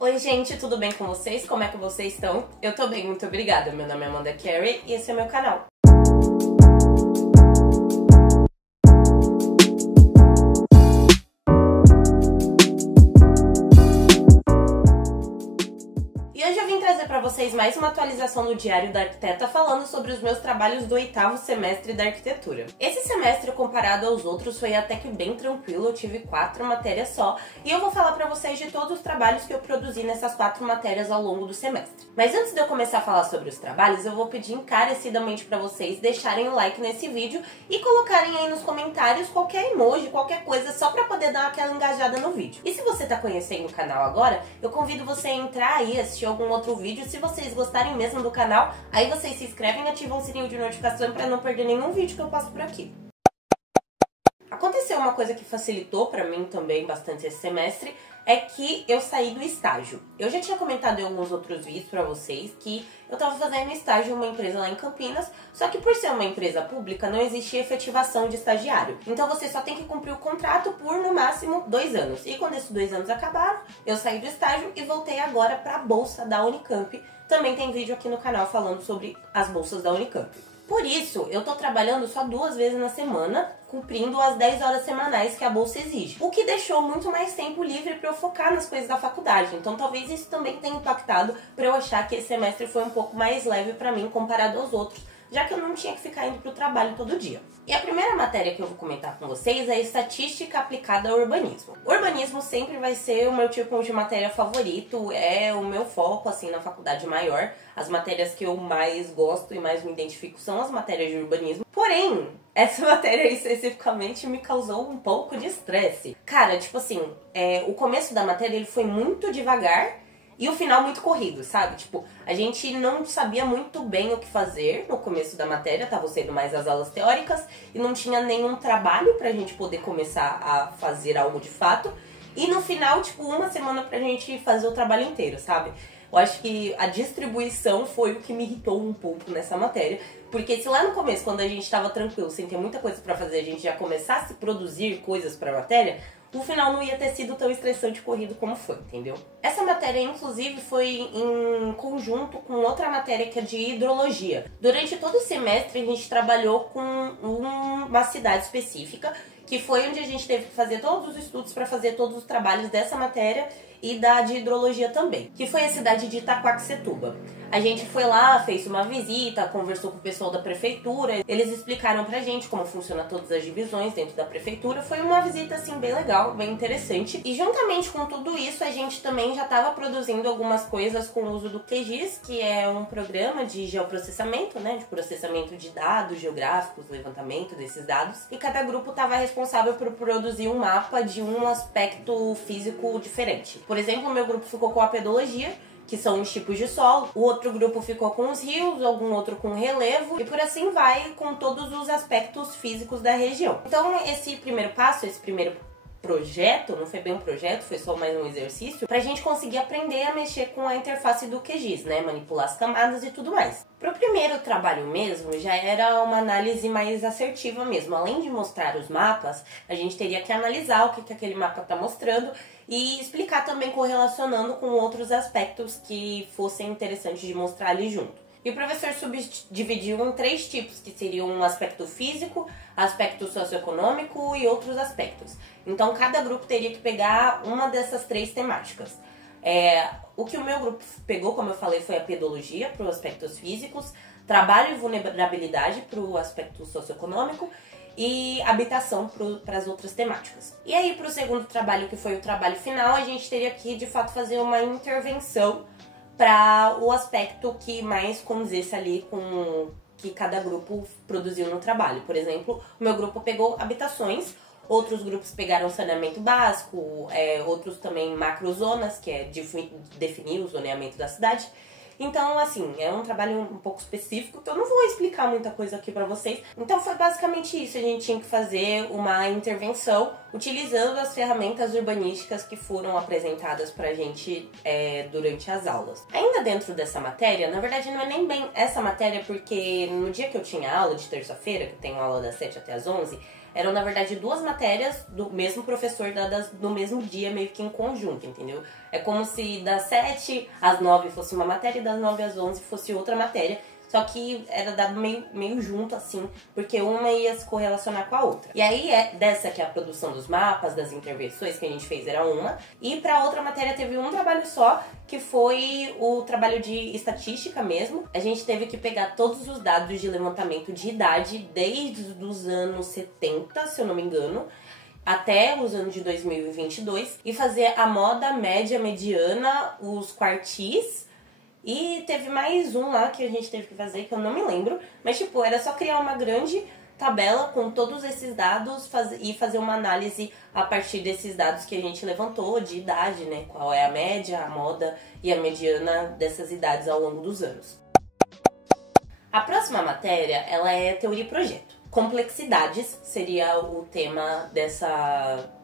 Oi gente, tudo bem com vocês? Como é que vocês estão? Eu tô bem, muito obrigada. Meu nome é Amanda Carey e esse é meu canal. E hoje eu vim trazer pra vocês mais uma atualização do Diário da Arquiteta falando sobre os meus trabalhos do 8º semestre da arquitetura. Esse semestre, comparado aos outros, foi até que bem tranquilo, eu tive 4 matérias só, e eu vou falar pra vocês de todos os trabalhos que eu produzi nessas 4 matérias ao longo do semestre. Mas antes de eu começar a falar sobre os trabalhos, eu vou pedir encarecidamente pra vocês deixarem o like nesse vídeo e colocarem aí nos comentários qualquer emoji, qualquer coisa, só pra poder dar aquela engajada no vídeo. E se você tá conhecendo o canal agora, eu convido você a entrar aí, assistir algum outro vídeo. Se vocês gostarem mesmo do canal, aí vocês se inscrevem e ativam o sininho de notificação para não perder nenhum vídeo que eu passo por aqui. Aconteceu uma coisa que facilitou pra mim também bastante esse semestre, é que eu saí do estágio. Eu já tinha comentado em alguns outros vídeos pra vocês que eu tava fazendo estágio em uma empresa lá em Campinas, só que por ser uma empresa pública não existe efetivação de estagiário. Então você só tem que cumprir o contrato por no máximo 2 anos. E quando esses 2 anos acabaram, eu saí do estágio e voltei agora pra bolsa da Unicamp. Também tem vídeo aqui no canal falando sobre as bolsas da Unicamp. Por isso, eu tô trabalhando só 2 vezes na semana, cumprindo as 10 horas semanais que a bolsa exige. O que deixou muito mais tempo livre para eu focar nas coisas da faculdade. Então talvez isso também tenha impactado para eu achar que esse semestre foi um pouco mais leve para mim comparado aos outros, já que eu não tinha que ficar indo pro trabalho todo dia. E a primeira matéria que eu vou comentar com vocês é Estatística aplicada ao urbanismo. O urbanismo sempre vai ser o meu tipo de matéria favorito, é o meu foco assim na faculdade maior. As matérias que eu mais gosto e mais me identifico são as matérias de urbanismo. Porém, essa matéria especificamente me causou um pouco de estresse. Cara, tipo assim, o começo da matéria ele foi muito devagar e o final muito corrido, sabe? Tipo, a gente não sabia muito bem o que fazer no começo da matéria, tava sendo mais as aulas teóricas e não tinha nenhum trabalho pra gente poder começar a fazer algo de fato. E no final, tipo, 1 semana pra gente fazer o trabalho inteiro, sabe? Eu acho que a distribuição foi o que me irritou um pouco nessa matéria, porque se lá no começo, quando a gente tava tranquilo, sem ter muita coisa pra fazer, a gente já começasse a produzir coisas pra matéria, o final não ia ter sido tão estressante e corrido como foi, entendeu? Essa matéria, inclusive, foi em conjunto com outra matéria que é de hidrologia. Durante todo o semestre, a gente trabalhou com uma cidade específica, que foi onde a gente teve que fazer todos os estudos para fazer todos os trabalhos dessa matéria e da de hidrologia também, que foi a cidade de Itaquaquecetuba. A gente foi lá, fez uma visita, conversou com o pessoal da prefeitura, eles explicaram pra gente como funciona todas as divisões dentro da prefeitura. Foi uma visita assim bem legal, bem interessante. E juntamente com tudo isso, a gente também já estava produzindo algumas coisas com o uso do QGIS, que é um programa de geoprocessamento, né, de processamento de dados geográficos, levantamento desses dados. E cada grupo estava responsável por produzir um mapa de um aspecto físico diferente. Por exemplo, o meu grupo ficou com a pedologia, que são os tipos de solo, o outro grupo ficou com os rios, algum outro com relevo, e por assim vai com todos os aspectos físicos da região. Então esse primeiro passo, esse primeiro projeto, não foi bem um projeto, foi só mais um exercício, pra gente conseguir aprender a mexer com a interface do QGIS, né, manipular as camadas e tudo mais. Pro primeiro trabalho mesmo, já era uma análise mais assertiva mesmo. Além de mostrar os mapas, a gente teria que analisar o que aquele mapa tá mostrando e explicar também correlacionando com outros aspectos que fossem interessantes de mostrar ali junto. E o professor subdividiu em 3 tipos, que seriam um aspecto físico, aspecto socioeconômico e outros aspectos. Então cada grupo teria que pegar uma dessas 3 temáticas. O que o meu grupo pegou, como eu falei, foi a pedologia para os aspectos físicos, trabalho e vulnerabilidade para o aspecto socioeconômico e habitação para as outras temáticas. E aí, para o segundo trabalho, que foi o trabalho final, a gente teria que, de fato, fazer uma intervenção para o aspecto que mais condizesse ali com o que cada grupo produziu no trabalho. Por exemplo, o meu grupo pegou habitações, outros grupos pegaram saneamento básico, outros também macrozonas, que é definir o zoneamento da cidade. Então, assim, é um trabalho um pouco específico, então eu não vou explicar muita coisa aqui pra vocês. Então foi basicamente isso, a gente tinha que fazer uma intervenção utilizando as ferramentas urbanísticas que foram apresentadas pra gente durante as aulas. Ainda dentro dessa matéria, na verdade não é nem bem essa matéria, porque no dia que eu tinha aula de terça-feira, que eu tenho aula das 7 até as 11, eram na verdade duas matérias do mesmo professor dadas no mesmo dia, meio que em conjunto, entendeu? É como se das 7 às 9 fosse uma matéria e das 9 às 11 fosse outra matéria. Só que era dado meio junto, assim, porque uma ia se correlacionar com a outra. E aí, dessa que é a produção dos mapas, das intervenções que a gente fez, era uma. E pra outra matéria teve um trabalho só, que foi o trabalho de estatística mesmo. A gente teve que pegar todos os dados de levantamento de idade, desde os anos 70, se eu não me engano, até os anos de 2022, e fazer a moda, média, mediana, os quartis. E teve mais um lá que a gente teve que fazer, que eu não me lembro. Mas, tipo, era só criar uma grande tabela com todos esses dados e fazer uma análise a partir desses dados que a gente levantou de idade, né? Qual é a média, a moda e a mediana dessas idades ao longo dos anos. A próxima matéria, ela é teoria e projeto. Complexidades seria o tema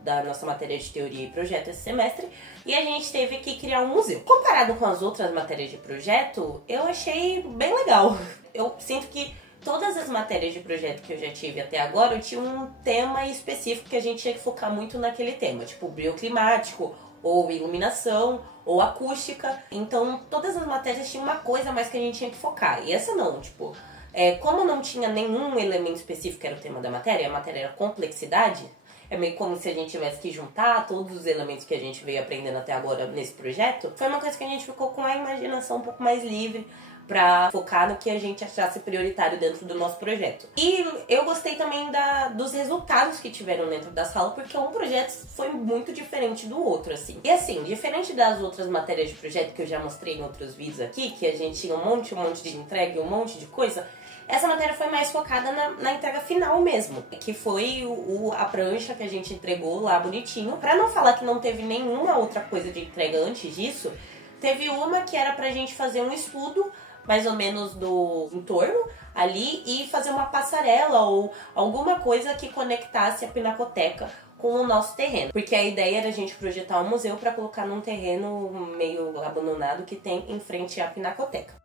da nossa matéria de teoria e projeto esse semestre. E a gente teve que criar um museu. Comparado com as outras matérias de projeto, eu achei bem legal. Eu sinto que todas as matérias de projeto que eu já tive até agora, eu tinha um tema específico que a gente tinha que focar muito naquele tema. Tipo, bioclimático, ou iluminação, ou acústica. Então, todas as matérias tinham uma coisa a mais que a gente tinha que focar. E essa não, tipo... como não tinha nenhum elemento específico que era o tema da matéria, a matéria era complexidade, é meio como se a gente tivesse que juntar todos os elementos que a gente veio aprendendo até agora nesse projeto. Foi uma coisa que a gente ficou com a imaginação um pouco mais livre pra focar no que a gente achasse prioritário dentro do nosso projeto. E eu gostei também dos resultados que tiveram dentro da sala, porque um projeto foi muito diferente do outro, assim. E assim, diferente das outras matérias de projeto que eu já mostrei em outros vídeos aqui, que a gente tinha um monte de entrega e um monte de coisa, essa matéria foi mais focada na entrega final mesmo, que foi a prancha que a gente entregou lá bonitinho. Pra não falar que não teve nenhuma outra coisa de entrega antes disso, teve uma que era pra gente fazer um estudo mais ou menos do entorno ali e fazer uma passarela ou alguma coisa que conectasse a Pinacoteca com o nosso terreno. Porque a ideia era a gente projetar um museu para colocar num terreno meio abandonado que tem em frente à Pinacoteca.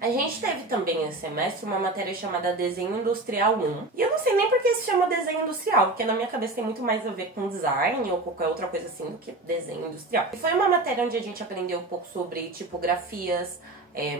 A gente teve também esse semestre uma matéria chamada Desenho Industrial 1. E eu não sei nem por que se chama Desenho Industrial, porque na minha cabeça tem muito mais a ver com design ou qualquer outra coisa assim do que desenho industrial. E foi uma matéria onde a gente aprendeu um pouco sobre tipografias,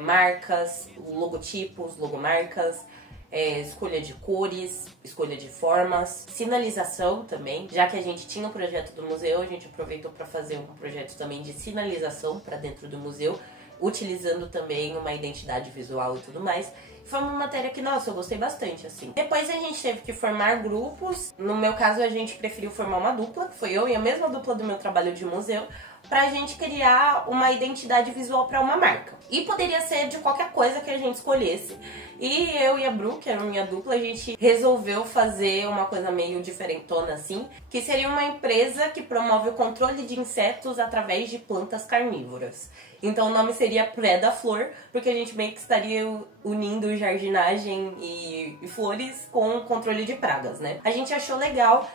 marcas, logotipos, logomarcas, escolha de cores, escolha de formas, sinalização também. Já que a gente tinha o projeto do museu, a gente aproveitou para fazer um projeto também de sinalização para dentro do museu, utilizando também uma identidade visual e tudo mais. Foi uma matéria que, nossa, eu gostei bastante, assim. Depois a gente teve que formar grupos. No meu caso, a gente preferiu formar uma dupla, que foi eu e a mesma dupla do meu trabalho de museu, pra gente criar uma identidade visual pra uma marca. E poderia ser de qualquer coisa que a gente escolhesse. E eu e a Bru, que era a minha dupla, a gente resolveu fazer uma coisa meio diferentona assim, que seria uma empresa que promove o controle de insetos através de plantas carnívoras. Então o nome seria Predaflor, porque a gente meio que estaria unindo jardinagem e flores com controle de pragas, né? A gente achou legal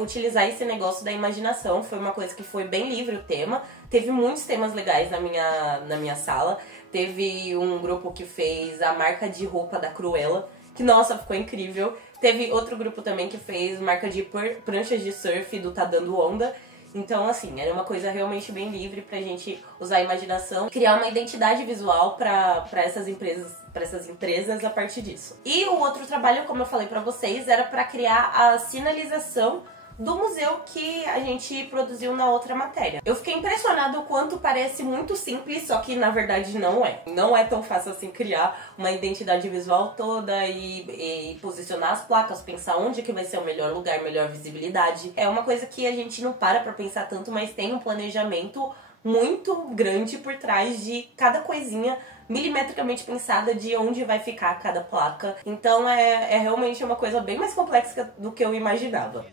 utilizar esse negócio da imaginação. Foi uma coisa que foi bem livre o tema. Teve muitos temas legais na minha sala. Teve um grupo que fez a marca de roupa da Cruella, que, nossa, ficou incrível. Teve outro grupo também que fez marca de pranchas de surf do Tá Dando Onda. Então, assim, era uma coisa realmente bem livre pra gente usar a imaginação e criar uma identidade visual pra essas empresas a partir disso. E o outro trabalho, como eu falei pra vocês, era pra criar a sinalização do museu que a gente produziu na outra matéria. Eu fiquei impressionada o quanto parece muito simples, só que na verdade não é. Não é tão fácil assim criar uma identidade visual toda e posicionar as placas, pensar onde que vai ser o melhor lugar, melhor visibilidade. É uma coisa que a gente não para pra pensar tanto, mas tem um planejamento muito grande por trás de cada coisinha milimetricamente pensada de onde vai ficar cada placa. Então é realmente uma coisa bem mais complexa do que eu imaginava.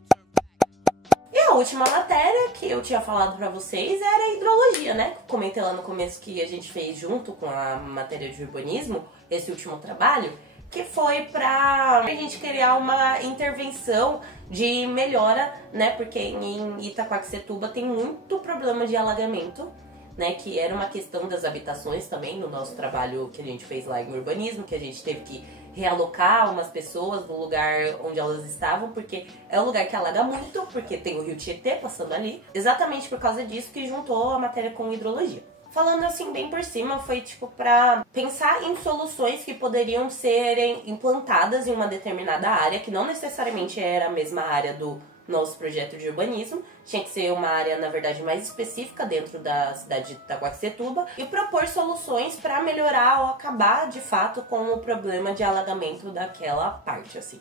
E a última matéria que eu tinha falado pra vocês era a hidrologia, né? Comentei lá no começo que a gente fez junto com a matéria de urbanismo, esse último trabalho, que foi pra a gente criar uma intervenção de melhora, né? Porque em Itaquaquecetuba tem muito problema de alagamento, né? Que era uma questão das habitações também, no nosso trabalho que a gente fez lá em urbanismo, que a gente teve que realocar umas pessoas do lugar onde elas estavam, porque é um lugar que alaga muito, porque tem o rio Tietê passando ali. Exatamente por causa disso que juntou a matéria com hidrologia. Falando assim bem por cima, foi tipo pra pensar em soluções que poderiam serem implantadas em uma determinada área, que não necessariamente era a mesma área do nosso projeto de urbanismo, tinha que ser uma área, na verdade, mais específica dentro da cidade de Itaquaquecetuba, e propor soluções para melhorar ou acabar, de fato, com o problema de alagamento daquela parte, assim.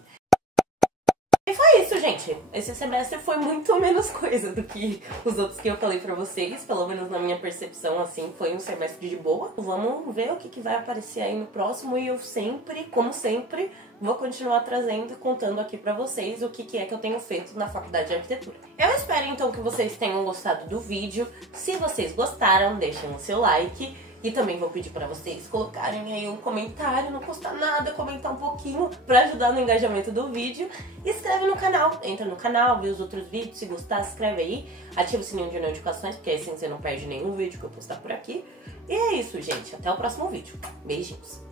E foi isso, gente. Esse semestre foi muito menos coisa do que os outros que eu falei pra vocês, pelo menos na minha percepção, assim, foi um semestre de boa. Vamos ver o que vai aparecer aí no próximo e eu sempre, como sempre, vou continuar trazendo, contando aqui pra vocês o que é que eu tenho feito na faculdade de arquitetura. Eu espero então que vocês tenham gostado do vídeo. Se vocês gostaram, deixem o seu like. E também vou pedir pra vocês colocarem aí um comentário, não custa nada comentar um pouquinho pra ajudar no engajamento do vídeo. E inscreve no canal, entra no canal, vê os outros vídeos, se gostar, se inscreve aí. Ativa o sininho de notificações, porque assim você não perde nenhum vídeo que eu postar por aqui. E é isso, gente. Até o próximo vídeo. Beijinhos.